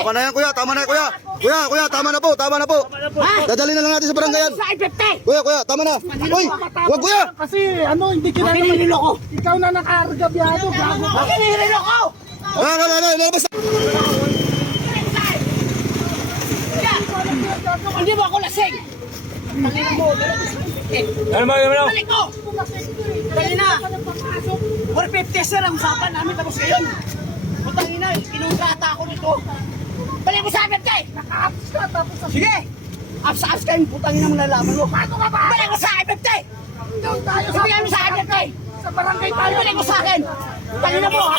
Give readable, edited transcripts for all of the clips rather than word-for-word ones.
Tama na yan, kuya. Tama na yan, kuya. Kuya, tama na po. Tama na po. Dadali na lang natin sa barangay yan. Sa 50. Kuya, tama na. Uy, wag kuya. Kasi ano, hindi kita Niloloko. Ikaw na nakaarga biyado, gago. Bakit niloloko? Lalabas na. Hindi mo ako lasing. Balik ko. Dali na. 450 sir ang usapan namin tapos ngayon. Putang ina, kinuntrata ako nito. Balik mo sa akin kay. Naka-ups ka, tapos sa Sige. Abs kayong putang ina mo nalaman mo. Paano ka ba? Balik mo sa akin kay. doon tayo sa Ibigay mo sa akin kay. sa barangay tayo. Balik mo sa akin. Putang ina mo ha.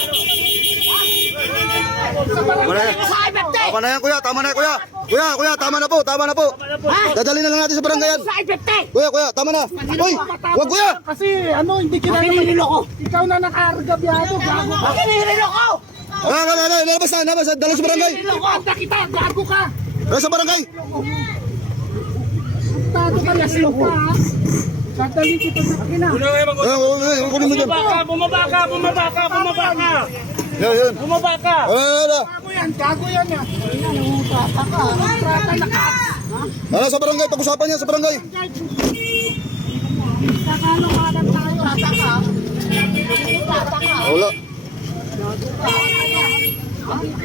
Tama na yan. Balik mo sa akin kay. Tama na yan, kuya. Tama na yan, kuya. Kuya, tama na po. Tama na po. Ha? Dadali na lang natin sa barangay yan. Sa akin kay. Kuya, tama na. Uy, wag kuya. Kasi ano, hindi kita Bakit niloloko? Ikaw na nakaarga biyado, gago. Bakit niloloko? Lalabas na. Dala sa barangay. Niloloko. Anda kita, gago ka. Dala sa barangay. Tado ka na sila ka. Dadali kita sa akin na. Kunin mo dyan. Bumaba ka! Yan. Bumaba ka! Gago yan ya. Trata ka. Trata na Sa barangay, pag-usapan niya sa barangay. Kakalokanan tayo. Trata ka. Wala.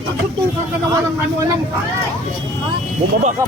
Pagsutukan ka na walang ano-alam ka. Bumaba ka!